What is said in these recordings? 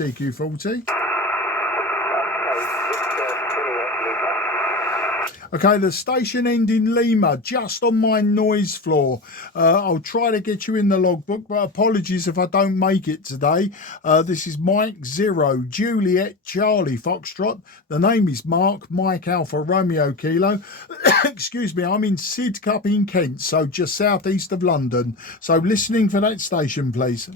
CQ40. Okay, the station ending Lima, just on my noise floor. I'll try to get you in the logbook, but apologies if I don't make it today. This is Mike 0, Juliet Charlie Foxtrot. The name is Mark, Mike Alpha Romeo Kilo. Excuse me, I'm in Sidcup in Kent, so just southeast of London. So listening for that station, please.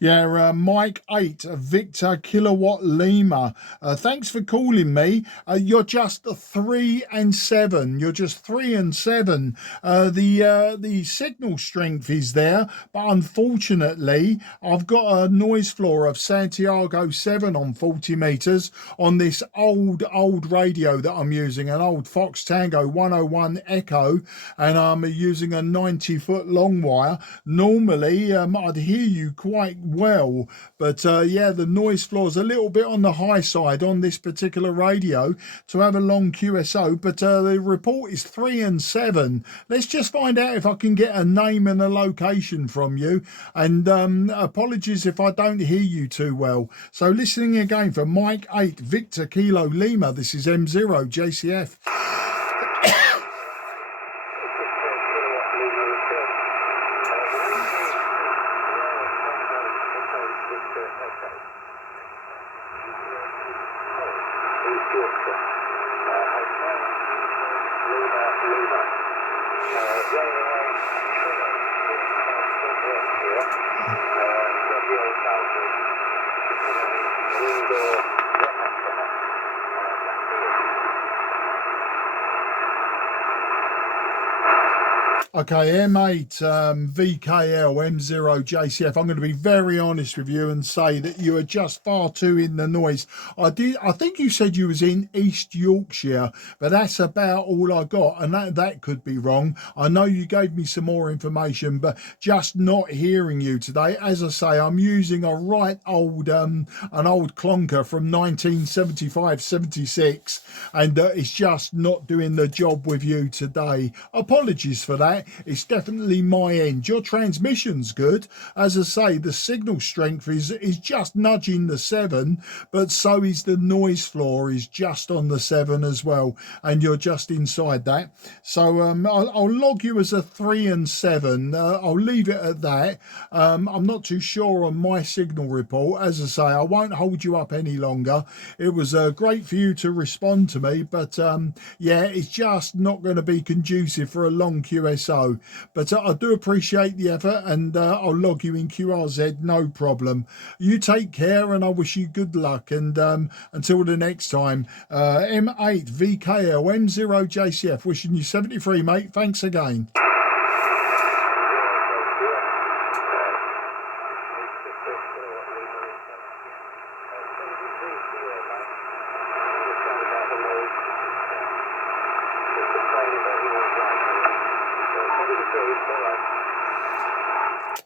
Yeah, Mike 8, Victor Kilowatt Lima. Thanks for calling me. You're just 3 and 7. You're just 3 and 7. The signal strength is there, but unfortunately, I've got a noise floor of Santiago 7 on 40 meters on this old radio that I'm using, an old Fox Tango 101 Echo, and I'm using a 90-foot long wire. Normally, I'd hear you quite well, but yeah, the noise floor is a little bit on the high side on this particular radio to have a long QSO, but the report is 3 and 7. Let's just find out if I can get a name and a location from you, and apologies if I don't hear you too well. So listening again for Mike 8 Victor Kilo Lima, this is M0JCF. Okay, M8VKL, M0JCF. I'm going to be very honest with you and say that you are just far too in the noise. I think you said you was in East Yorkshire, but that's about all I got, and that could be wrong. I know you gave me some more information, but just not hearing you today. As I say, I'm using a right old, an old clunker from 1975-76, and it's just not doing the job with you today. Apologies for that. It's definitely my end. Your transmission's good. As I say, the signal strength is just nudging the 7, but so is the noise floor is just on the 7 as well, and you're just inside that. So I'll log you as a 3 and 7. I'll leave it at that. I'm not too sure on my signal report. As I say, I won't hold you up any longer. It was great for you to respond to me, but yeah, it's just not going to be conducive for a long QSO. But I do appreciate the effort, and I'll log you in QRZ, no problem. You take care, and I wish you good luck, and until the next time, M8VKL, M0JCF, wishing you 73, mate. Thanks again.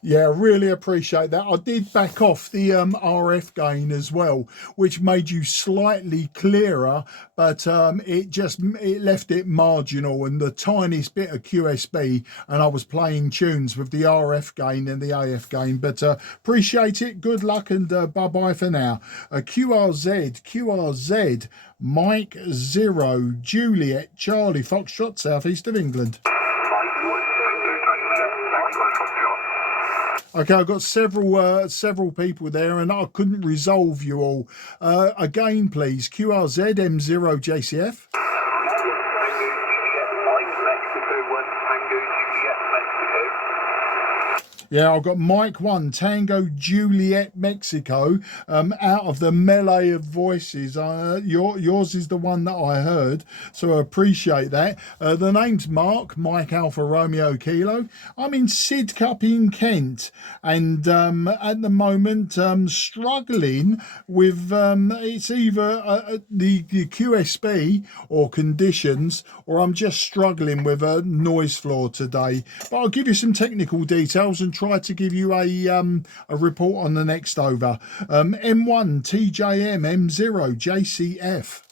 Yeah, really appreciate that. I did back off the RF gain as well, which made you slightly clearer, but it left it marginal and the tiniest bit of QSB, and I was playing tunes with the RF gain and the AF gain. But appreciate it. Good luck, and bye-bye for now. QRZ, Mike 0, Juliet Charlie Foxtrot, southeast of England. Okay, I've got several people there, and I couldn't resolve you all. Again, please, QRZ M0JCF. Yeah, I've got Mike 1, Tango Juliet Mexico, out of the melee of voices. Yours is the one that I heard, so I appreciate that. The name's Mark, Mike Alpha Romeo Kilo. I'm in Sidcup in Kent, and at the moment struggling with, it's either the QSB or conditions, or I'm just struggling with a noise floor today. But I'll give you some technical details and try to give you a report on the next over. M1TJM M0JCF.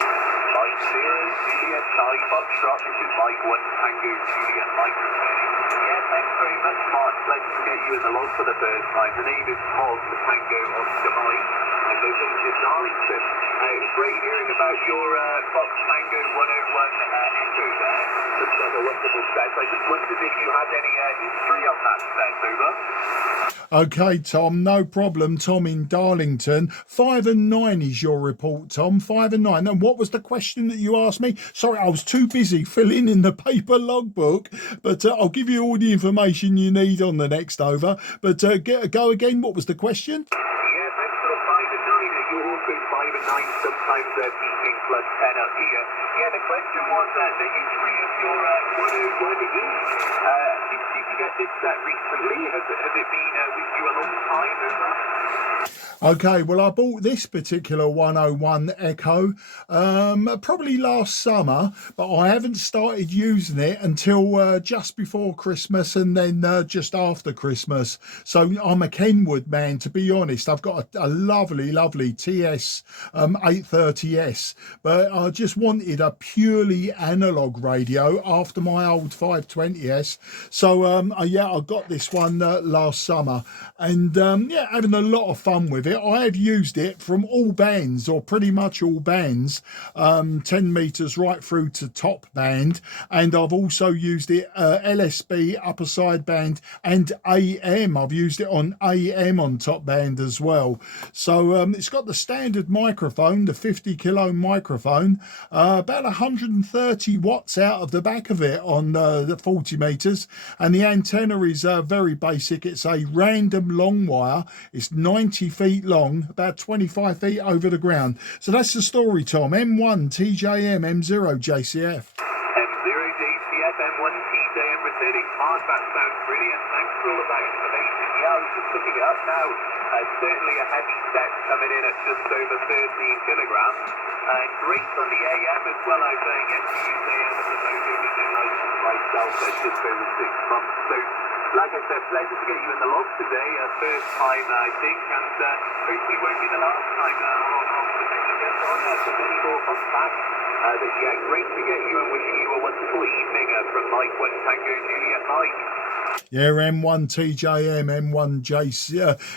Brilliant, Mike returning. Yeah, thanks very much, Mark. Pleasure to get you in the log for the first time. The name is Tom, the Tango Oscar Mike. I'm located in Darlington. It's great hearing about your Fox Tango 101 Echo there. Looks like a wonderful set. I just wondered if you had any history on that set, over. Okay, Tom, no problem. Tom in Darlington. 5 and 9 is your report, Tom. 5 and 9. And what was the question that you asked me? Sorry, I was too busy filling in the paper logbook, but I'll give you all the information you need on the next over. But go again. What was the question? Yeah, thanks for the 5 and 9. You're also 5 and 9, sometimes peaking plus 10 up here. Yeah, the question was the history of your 101E. Did you get this recently? Has it been with you a long time? Okay, well, I bought this particular 101 Echo probably last summer, but I haven't started using it until just before Christmas and then just after Christmas. So I'm a Kenwood man, to be honest. I've got a lovely TS 830S, but I just wanted a purely analog radio after my old 520S. So yeah, I got this one last summer, and yeah, having a lot of fun with it. I have used it from all bands, or pretty much all bands, 10 meters right through to top band, and I've also used it LSB, upper side band, and AM. I've used it on AM on top band as well. So it's got the standard microphone, the 50 kilo microphone, about 130 watts out of the back of it on the 40 meters, and the antenna is very basic. It's a random long wire. It's 90 feet long, about 25 feet over the ground. So that's the story, Tom. M1TJM, M0JCF. M0JCF, M1TJM returning. Mark, that sounds brilliant. Thanks for all of that information. Yeah, I was just looking it up now. Certainly a heavy set coming in at just over 13 kilograms. Great on the AM as well. I've yet to use AM at the moment in myself at just over 6 months. So, like I said, pleasure to get you in the log today. First time, I think, and hopefully won't be the last time. I'll potentially get on for many more contacts. But yeah, great to get you and wishing you a wonderful evening from Mike 1 Tango Juliet Mike. Yeah, M1TJM,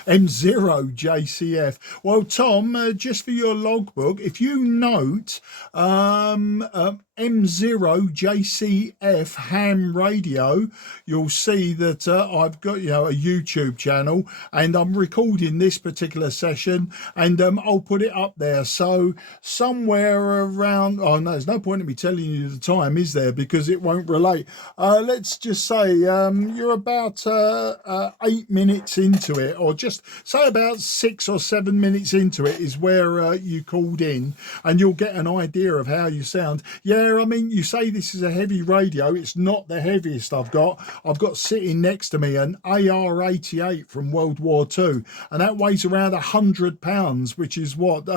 M0JCF. Well, Tom, just for your logbook, if you note M0JCF ham radio, you'll see that I've got, you know, a YouTube channel, and I'm recording this particular session, and I'll put it up there. So somewhere around, oh no, there's no point in me telling you the time, is there, because it won't relate. Let's just say you're about 8 minutes into it, or just say about 6 or 7 minutes into it is where you called in, and you'll get an idea of how you sound. Yeah, I mean, you say this is a heavy radio. It's not the heaviest I've got. I've got sitting next to me an AR-88 from World War II, and that weighs around 100 pounds, which is what,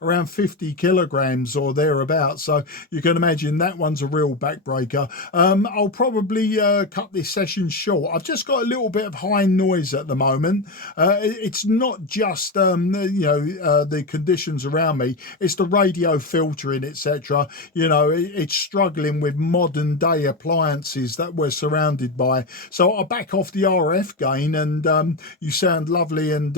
around 50 kilograms or thereabouts. So you can imagine that one's a real backbreaker. I'll probably cut this session short. I've just got a little bit of high noise at the moment. It's not just the conditions around me, it's the radio filtering, etc. You know, it's struggling with modern day appliances that we're surrounded by. So I'll back off the RF gain, and you sound lovely and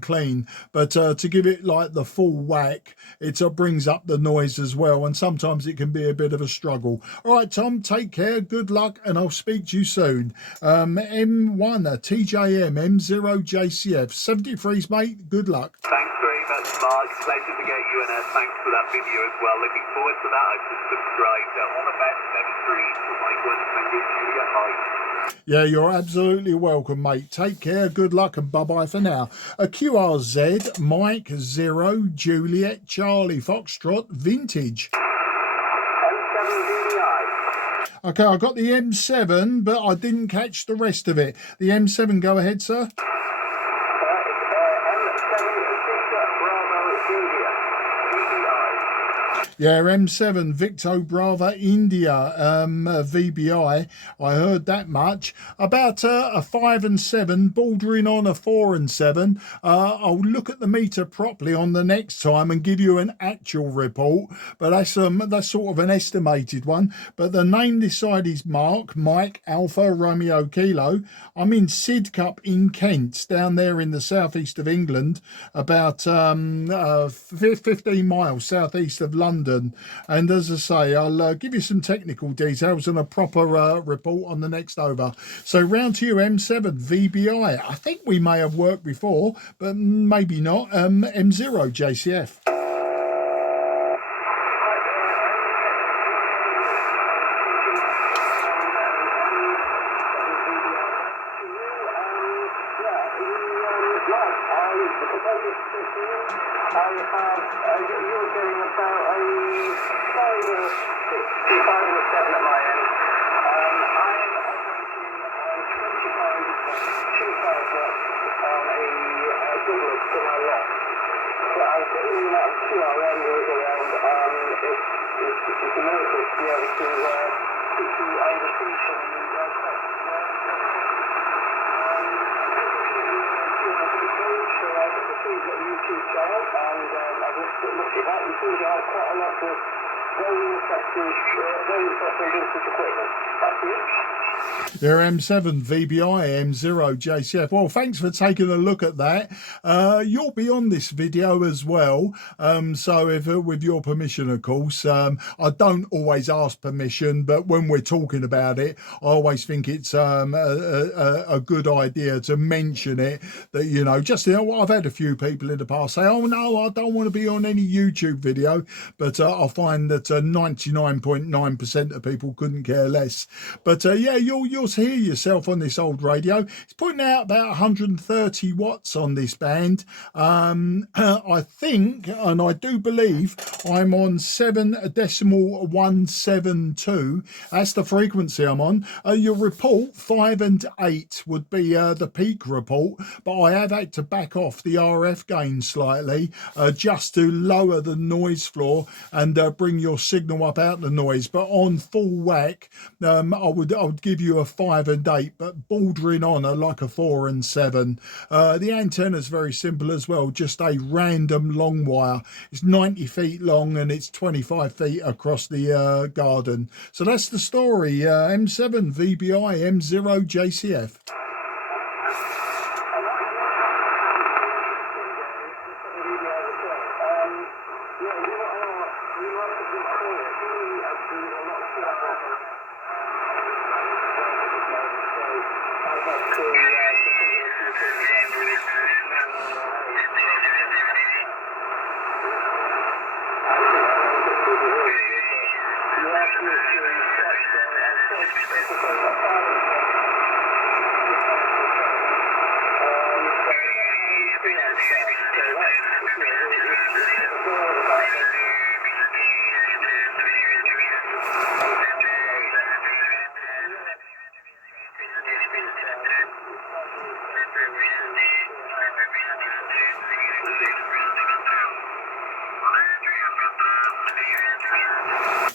clean. But to give it like the full whack, it brings up the noise as well, and sometimes it can be a bit of a struggle. All right, Tom, take care, good luck, and I'll speak to you soon. M1TJM, M0JCF, 73s, mate, good luck. Thanks very much, Mark. Pleasure to get you, and thanks for that video as well. Looking forward to that. I've just subscribed. All the best. M3 for Mike 1 Tango Juliet Mike. Yeah, you're absolutely welcome, mate. Take care, good luck, and bye-bye for now. A QRZ, Mike 0, Juliet, Charlie, Foxtrot, Vintage. M7VBI. Okay, I got the M7, but I didn't catch the rest of it. The M7, go ahead, sir. M7 Victor Bravo Juliet. VBI. Yeah, M7 Victor Bravo India VBI. I heard that much about a 5 and 7, bordering on a 4 and 7. I'll look at the meter properly on the next time and give you an actual report. But that's sort of an estimated one. But the name this side is Mike Alpha Romeo Kilo. I'm in Sidcup in Kent, down there in the southeast of England, about 15 miles southeast of London. And as I say, I'll give you some technical details and a proper report on the next over. So round to you, M7 VBI. I think we may have worked before, but maybe not. M0 JCF. Your M7 VBI M0 JCF. Well, thanks for taking a look at that. You'll be on this video as well. So if with your permission, of course, I don't always ask permission, but when we're talking about it, I always think it's a good idea to mention it. That, you know, just, you know, I've had a few people in the past say, oh no, I don't want to be on any YouTube video, but I find that 99.9% of people couldn't care less. But yeah, you'll hear yourself on this old radio. It's putting out about 130 watts on this band. I think, and I do believe, I'm on 7.172. That's the frequency I'm on. Your report 5 and 8 would be the peak report, but I have had to back off the RF gain slightly just to lower the noise floor and bring your signal up out the noise. But on full whack, I would give you a 5 and 8, but bordering on like a 4 and 7. The antenna is very simple as well, just a random long wire. It's 90 feet long and it's 25 feet across the garden. So that's the story. M7 VBI M0 JCF.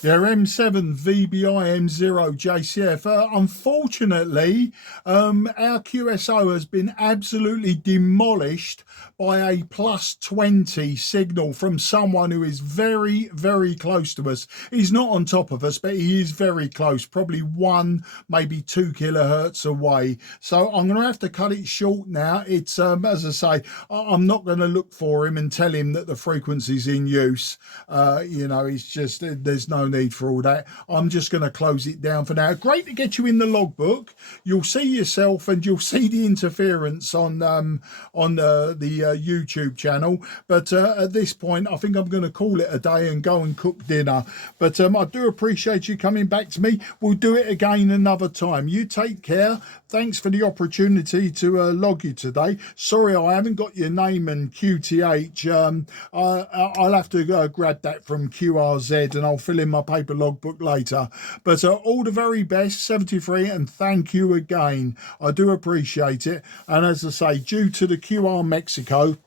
Yeah, M7 VBI M0 JCF. Unfortunately, our QSO has been absolutely demolished by a +20 signal from someone who is very, very close to us. He's not on top of us, but he is very close, probably 1, maybe 2 kilohertz away. So I'm going to have to cut it short now. It's, as I say, I'm not going to look for him and tell him that the frequency's in use. You know, it's just, there's no need for all that. I'm just going to close it down for now. Great to get you in the logbook. You'll see yourself and you'll see the interference on the YouTube channel. But at this point, I think I'm going to call it a day and go and cook dinner. But I do appreciate you coming back to me. We'll do it again another time. You take care. Thanks for the opportunity to log you today. Sorry, I haven't got your name and QTH. I'll have to grab that from QRZ and I'll fill in my paper logbook later. But all the very best, 73, and thank you again. I do appreciate it. And as I say, due to the QR Mexico,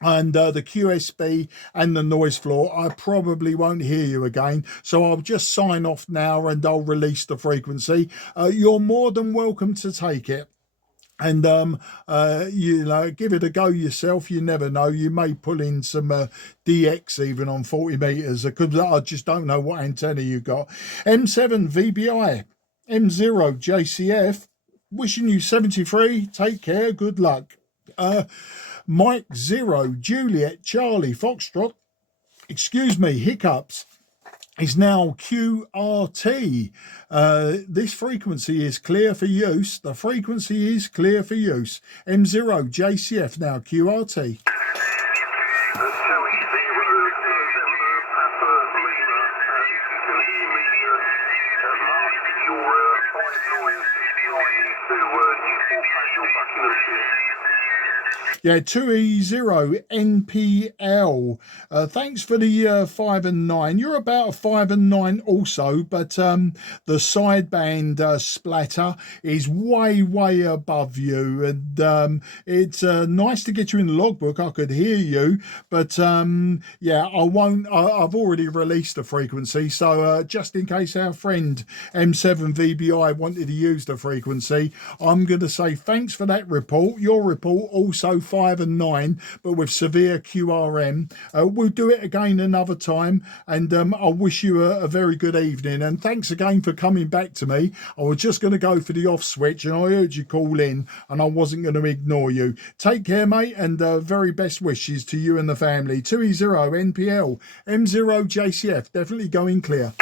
and the QSB and the noise floor, I probably won't hear you again. So I'll just sign off now and I'll release the frequency. You're more than welcome to take it. And you know, give it a go yourself. You never know, you may pull in some DX even on 40 meters, because I just don't know what antenna you got. M7VBI, M0JCF, wishing you 73. Take care, good luck. Mike 0 Juliet Charlie Foxtrot, excuse me, hiccups, is now QRT. This frequency is clear for use. The frequency is clear for use. M0 JCF now QRT. Yeah, 2E0NPL. Thanks for the 5 and 9. You're about a 5 and 9 also, but the sideband splatter is way above you. And it's nice to get you in the logbook. I could hear you, but yeah, I won't. I've already released the frequency. So just in case our friend M7VBI wanted to use the frequency, I'm going to say thanks for that report. Your report also 5 and 9, but with severe QRM. We'll do it again another time, and I wish you a very good evening, and thanks again for coming back to me. I was just going to go for the off switch and I heard you call in and I wasn't going to ignore you. Take care, mate, and very best wishes to you and the family. 2E0NPL, M0JCF, definitely going clear.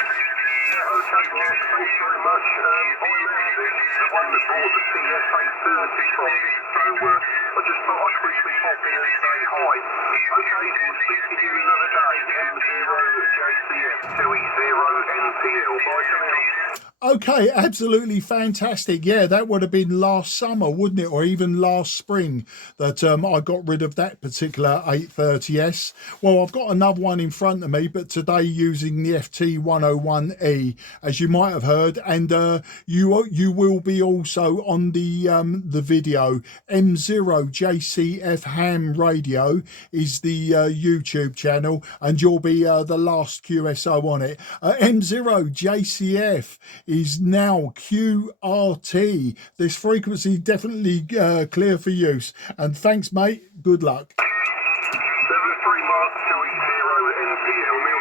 I just thought I'd quickly pop in and say hi. Okay, we'll speak to you another day. M0JCF, 2E0NPL. Bye for now. Okay, absolutely fantastic. Yeah, that would have been last summer, wouldn't it? Or even last spring that I got rid of that particular 830S. Well, I've got another one in front of me, but today using the FT101E, as you might have heard, and you will be also on the video. M0JCF Ham Radio is the YouTube channel, and you'll be the last QSO on it. M0JCF is now QRT. This frequency definitely clear for use. And thanks, mate. Good luck. 73 Mark 2E0NPL.